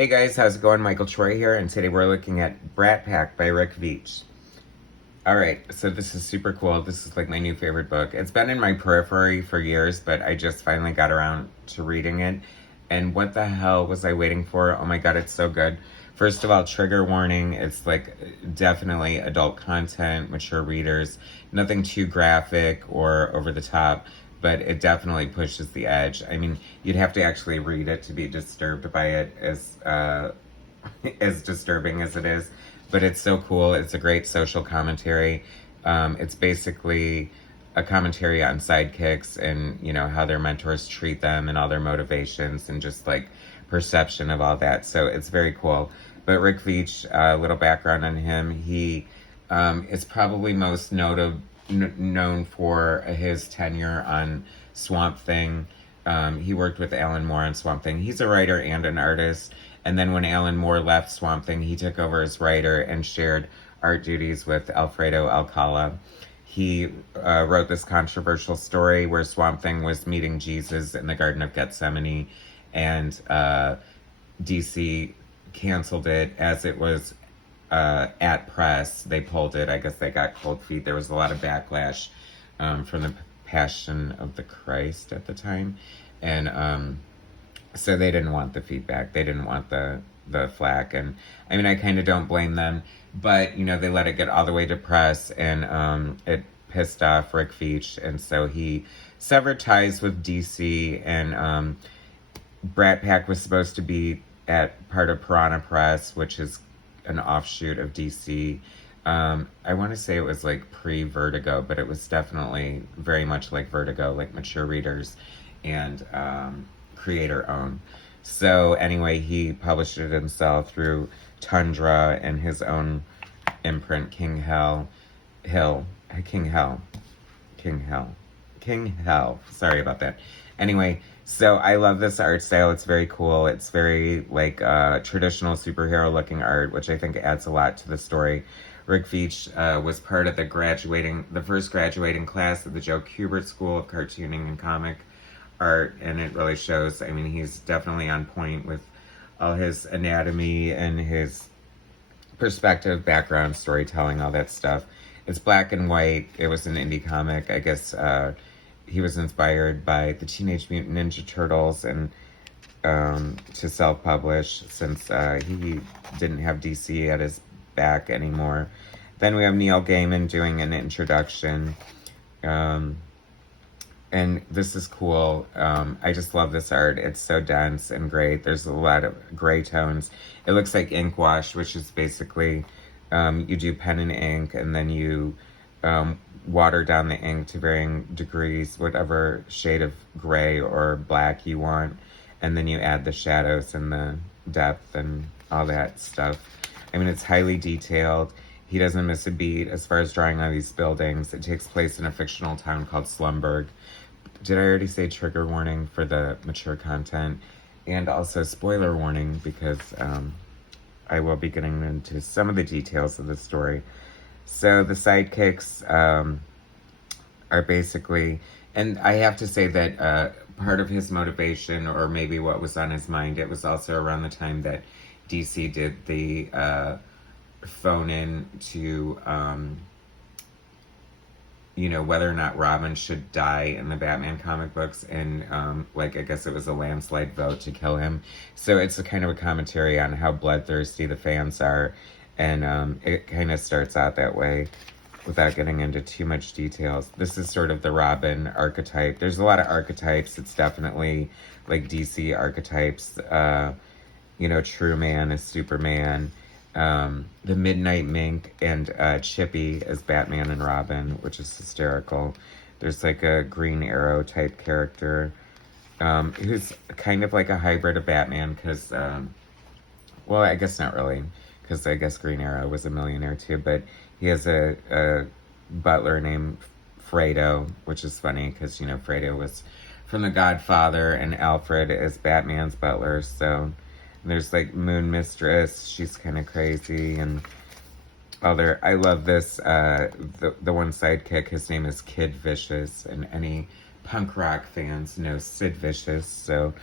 Hey guys, how's it going? Michael Troy here, and today we're looking at Brat Pack by Veitch. Alright, so this is super cool. This is like my new favorite book. It's been in my periphery for years, but I just finally got around to reading it. And what the hell was I waiting for? Oh my god, it's so good. First of all, trigger warning. It's like definitely adult content, mature readers. Nothing too graphic or over the top, but it definitely pushes the edge. I mean, you'd have to actually read it to be disturbed by it, as disturbing as it is. But it's so cool. It's a great social commentary. It's basically a commentary on sidekicks and, you know, how their mentors treat them and all their motivations and just like perception of all that. So it's very cool. But Veitch, a little background on him. He is probably most known for his tenure on Swamp Thing. He worked with Alan Moore on Swamp Thing. He's a writer and an artist. And then when Alan Moore left Swamp Thing, he took over as writer and shared art duties with Alfredo Alcala. He wrote this controversial story where Swamp Thing was meeting Jesus in the Garden of Gethsemane, and DC canceled it as it was at press. They pulled it. I guess they got cold feet. There was a lot of backlash from the Passion of the Christ at the time. And so they didn't want the feedback. They didn't want the flack. And I mean, I kind of don't blame them. But, you know, they let it get all the way to press, and it pissed off Veitch. And so he severed ties with DC, and Brat Pack was supposed to be at part of Piranha Press, which is an offshoot of DC. I want to say it was like pre-Vertigo, but it was definitely very much like Vertigo, like mature readers and creator owned. So anyway, he published it himself through Tundra and his own imprint, King Hell. Sorry about that. Anyway, so I love this art style. It's very cool. It's very like traditional superhero looking art, which I think adds a lot to the story. Veitch was part of the first graduating class of the Joe Kubert School of Cartooning and Comic Art, and it really shows. I mean, he's definitely on point with all his anatomy and his perspective, background, storytelling, all that stuff. It's black and white. It was an indie comic. I guess he was inspired by the Teenage Mutant Ninja Turtles and to self-publish, since he didn't have DC at his back anymore. Then we have Neil Gaiman doing an introduction. And this is cool. I just love this art. It's so dense and great. There's a lot of gray tones. It looks like ink wash, which is basically you do pen and ink, and then you water down the ink to varying degrees, whatever shade of gray or black you want, and then you add the shadows and the depth and all that stuff. I mean, it's highly detailed. He doesn't miss a beat as far as drawing on these buildings. It takes place in a fictional town called Slumberg. Did I already say trigger warning for the mature content? And also spoiler warning, because I will be getting into some of the details of the story. So the sidekicks are basically, and I have to say that part of his motivation, or maybe what was on his mind, it was also around the time that DC did the phone in to you know, whether or not Robin should die in the Batman comic books, and like, I guess it was a landslide vote to kill him. So it's a kind of a commentary on how bloodthirsty the fans are, and it kind of starts out that way without getting into too much details. This is sort of the Robin archetype. There's a lot of archetypes. It's definitely like DC archetypes. You know, True Man is Superman. The Midnight Mink and Chippy as Batman and Robin, which is hysterical. There's like a Green Arrow type character who's kind of like a hybrid of Batman, because well, I guess not really, because I guess Green Arrow was a millionaire too, but he has a butler named Fredo, which is funny because, you know, Fredo was from The Godfather, and Alfred is Batman's butler. So there's like Moon Mistress, she's kind of crazy, and other. I love this. The one sidekick, his name is Kid Vicious, and any punk rock fans know Sid Vicious. So,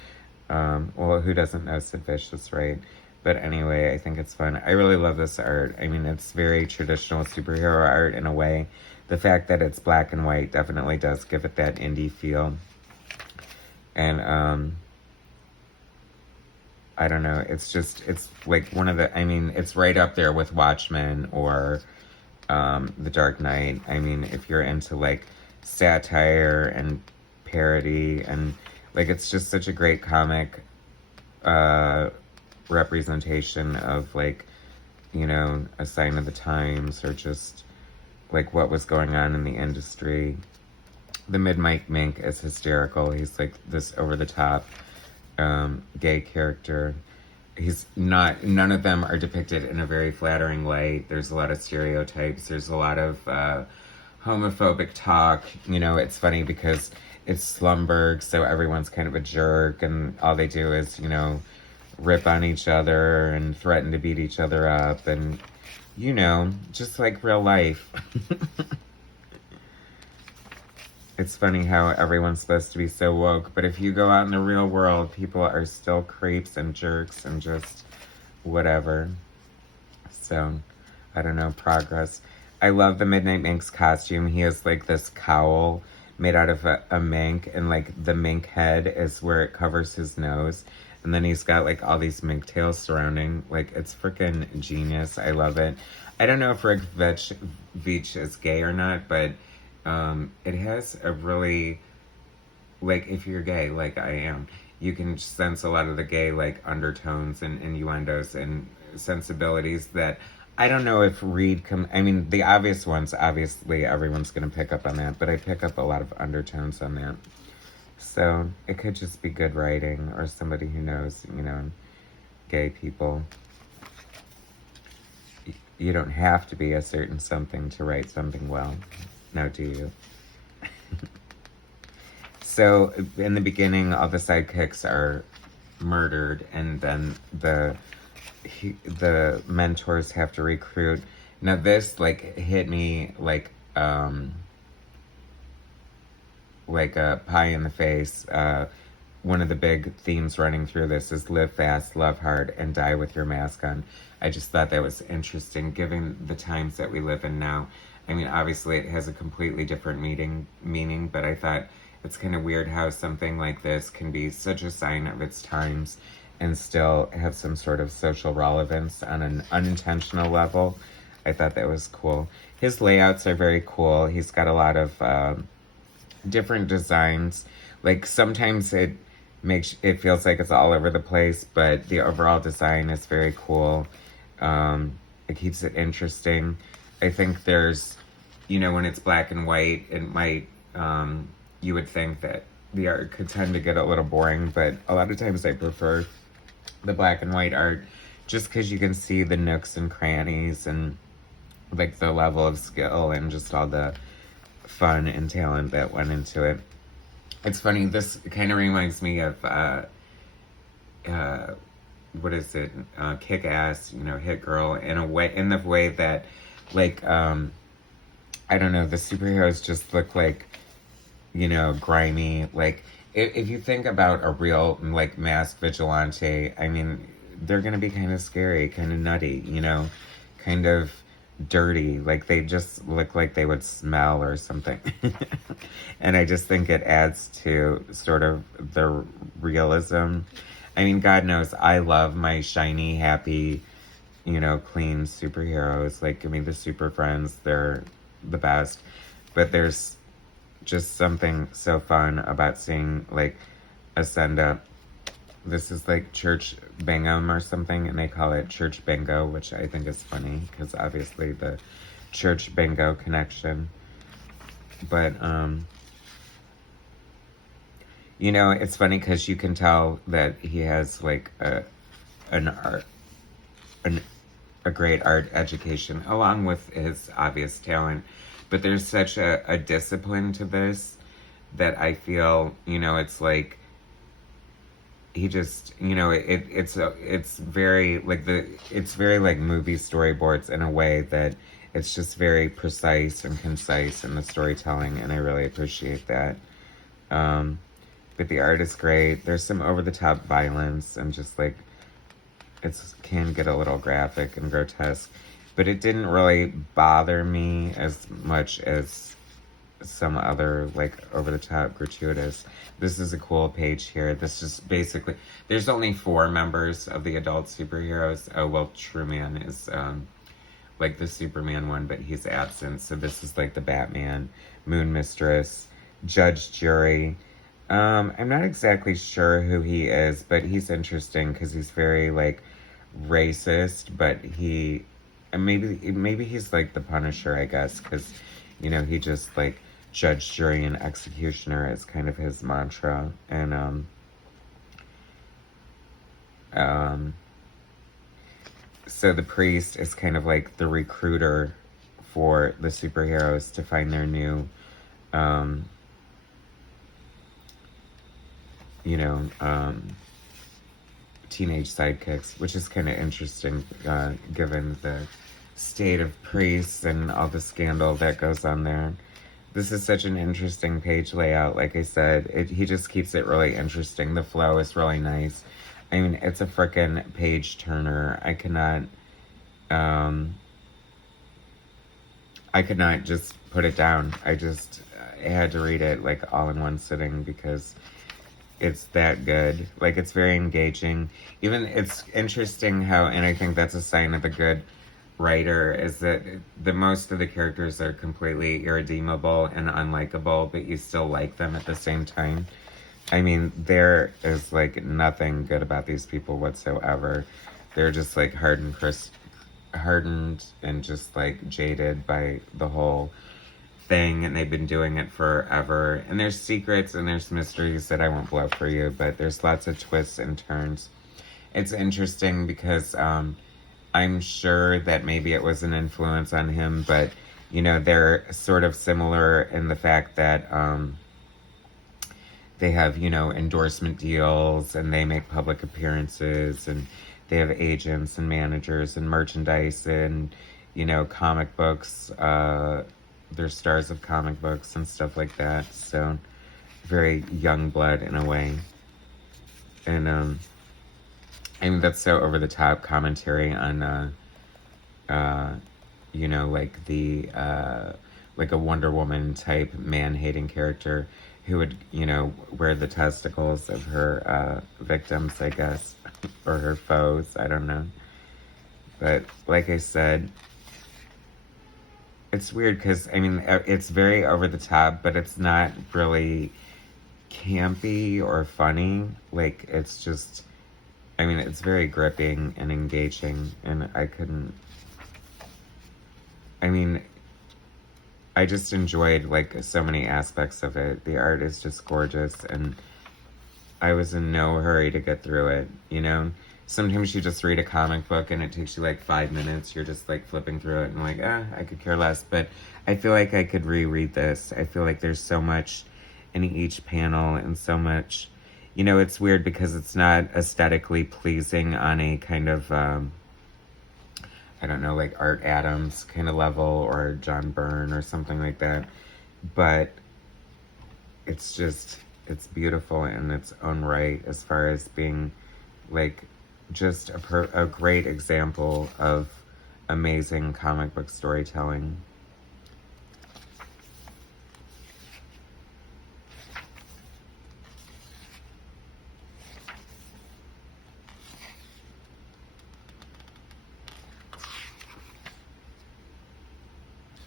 well, who doesn't know Sid Vicious, right? But anyway, I think it's fun. I really love this art. I mean, it's very traditional superhero art in a way. The fact that it's black and white definitely does give it that indie feel. And, I don't know, it's like one of the, I mean, it's right up there with Watchmen or, The Dark Knight. I mean, if you're into, like, satire and parody, and, like, it's just such a great comic, representation of, like, you know, a sign of the times, or just, like, what was going on in the industry. The Midnight Mink is hysterical. He's, like, this over-the-top, gay character. None of them are depicted in a very flattering light. There's a lot of stereotypes. There's a lot of, homophobic talk. You know, it's funny because it's Slumberg, so everyone's kind of a jerk, and all they do is, you know, rip on each other and threaten to beat each other up, and, you know, just like real life. It's funny how everyone's supposed to be so woke, but if you go out in the real world, people are still creeps and jerks and just whatever. So, I don't know, progress. I love the Midnight Mink's costume. He has, like, this cowl made out of a mink, and, like, the mink head is where it covers his nose. And then he's got, like, all these mink tails surrounding. Like, it's freaking genius. I love it. I don't know if Rick Veitch is gay or not, but it has a really, like, if you're gay, like I am, you can sense a lot of the gay, like, undertones and innuendos and sensibilities that I don't know if Reed I mean, the obvious ones, obviously everyone's going to pick up on that, but I pick up a lot of undertones on that. So it could just be good writing, or somebody who knows, you know, gay people. You don't have to be a certain something to write something well. Now, do you? So, in the beginning, all the sidekicks are murdered, and then the mentors have to recruit. Now, this, like, hit me like a pie in the face. One of the big themes running through this is live fast, love hard, and die with your mask on. I just thought that was interesting, given the times that we live in now. I mean, obviously it has a completely different meaning, but I thought it's kind of weird how something like this can be such a sign of its times and still have some sort of social relevance on an unintentional level. I thought that was cool. His layouts are very cool. He's got a lot of different designs. Like, sometimes it feels like it's all over the place, but the overall design is very cool. It keeps it interesting. I think there's, you know, when it's black and white, it might, you would think that the art could tend to get a little boring, but a lot of times I prefer the black and white art just because you can see the nooks and crannies and, like, the level of skill and just all the fun and talent that went into it. It's funny, this kind of reminds me of, what is it, Kick-Ass, you know, Hit Girl, in the way that, like, I don't know, the superheroes just look like, you know, grimy. Like, if you think about a real, like, masked vigilante, I mean, they're gonna be kind of scary, kind of nutty, you know, kind of dirty. Like, they just look like they would smell or something. And I just think it adds to sort of the realism. I mean, God knows, I love my shiny, happy, you know, clean superheroes. Like, give me the Super Friends, they're the best. But there's just something so fun about seeing, like, a send-up. This is like Church Bingham or something, and they call it Church Bingo, which I think is funny, because obviously the Church Bingo connection. But, you know, it's funny because you can tell that he has, like, a great art education, along with his obvious talent. But there's such a discipline to this that I feel, you know, it's like, he just, you know, it's very, like, it's very, like, movie storyboards in a way that it's just very precise and concise in the storytelling, and I really appreciate that. But the art is great. There's some over-the-top violence and just, like, it can get a little graphic and grotesque, but it didn't really bother me as much as some other, like, over-the-top gratuitous. This is a cool page here. This is basically, there's only 4 members of the adult superheroes. Oh, well, True Man is, like, the Superman one, but he's absent. So this is, like, the Batman, Moon Mistress, Judge, Jury. I'm not exactly sure who he is, but he's interesting because he's very, like, racist, but maybe he's, like, the Punisher, I guess, because, you know, he just, like, judge, jury, and executioner is kind of his mantra. And, so the priest is kind of like the recruiter for the superheroes to find their new, teenage sidekicks, which is kind of interesting, given the state of priests and all the scandal that goes on there. This is such an interesting page layout. Like I said, he just keeps it really interesting. The flow is really nice. I mean, it's a frickin' page turner. I could not just put it down. I had to read it, like, all in one sitting because it's that good. Like, it's very engaging. Even, it's interesting how, and I think that's a sign of a good writer, is that the most of the characters are completely irredeemable and unlikable, but you still like them at the same time. I mean, there is, like, nothing good about these people whatsoever. They're just, like, hardened and just, like, jaded by the whole thing, and they've been doing it forever. And there's secrets and there's mysteries that I won't blow for you, but there's lots of twists and turns. It's interesting because, I'm sure that maybe it was an influence on him, but, you know, they're sort of similar in the fact that they have, you know, endorsement deals and they make public appearances and they have agents and managers and merchandise and, you know, comic books. They're stars of comic books and stuff like that. So very young blood in a way. And, I mean, that's so over-the-top commentary on, you know, like like a Wonder Woman type man-hating character who would, you know, wear the testicles of her victims, I guess, or her foes, I don't know. But like I said, it's weird because, I mean, it's very over-the-top, but it's not really campy or funny. Like, it's just, I mean, it's very gripping and engaging, and I just enjoyed, like, so many aspects of it. The art is just gorgeous, and I was in no hurry to get through it, you know? Sometimes you just read a comic book and it takes you, like, 5 minutes. You're just, like, flipping through it and, like, I could care less. But I feel like I could reread this. I feel like there's so much in each panel and so much. You know, it's weird because it's not aesthetically pleasing on a kind of, I don't know, like Art Adams kind of level or John Byrne or something like that. But it's just, it's beautiful in its own right as far as being, like, just a great example of amazing comic book storytelling.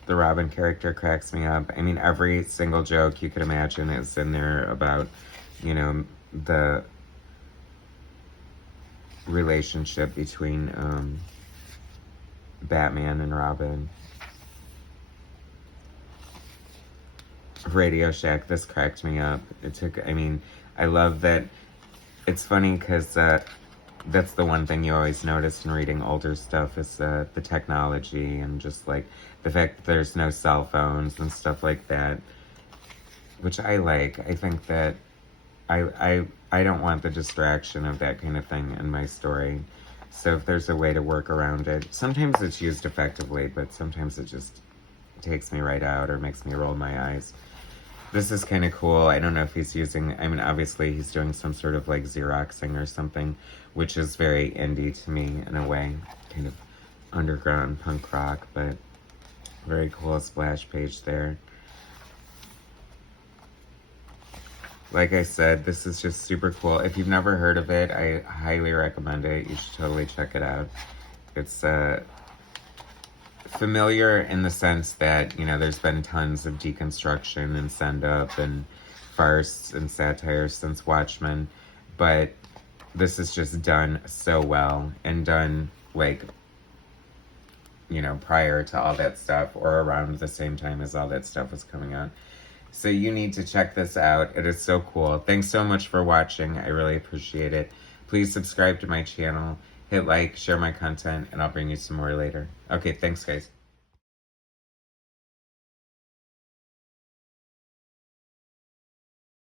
The Robin character cracks me up. I mean, every single joke you could imagine is in there about, you know, the relationship between Batman and Robin. Radio Shack, this cracked me up. I love that. It's funny because that's the one thing you always notice in reading older stuff is the technology and just, like, the fact that there's no cell phones and stuff like that, which I like. I think that I don't want the distraction of that kind of thing in my story. So if there's a way to work around it, sometimes it's used effectively, but sometimes it just takes me right out or makes me roll my eyes. This is kind of cool. I don't know if he's using, I mean, obviously he's doing some sort of like Xeroxing or something, which is very indie to me in a way. Kind of underground punk rock, but very cool splash page there. Like I said, this is just super cool. If you've never heard of it, I highly recommend it. You should totally check it out. It's familiar in the sense that, you know, there's been tons of deconstruction and send-up and farce and satire since Watchmen, but this is just done so well, and done, like, you know, prior to all that stuff, or around the same time as all that stuff was coming out. So you need to check this out. It is so cool. Thanks so much for watching. I really appreciate it. Please subscribe to my channel. Hit like, share my content, and I'll bring you some more later. Okay, thanks, guys.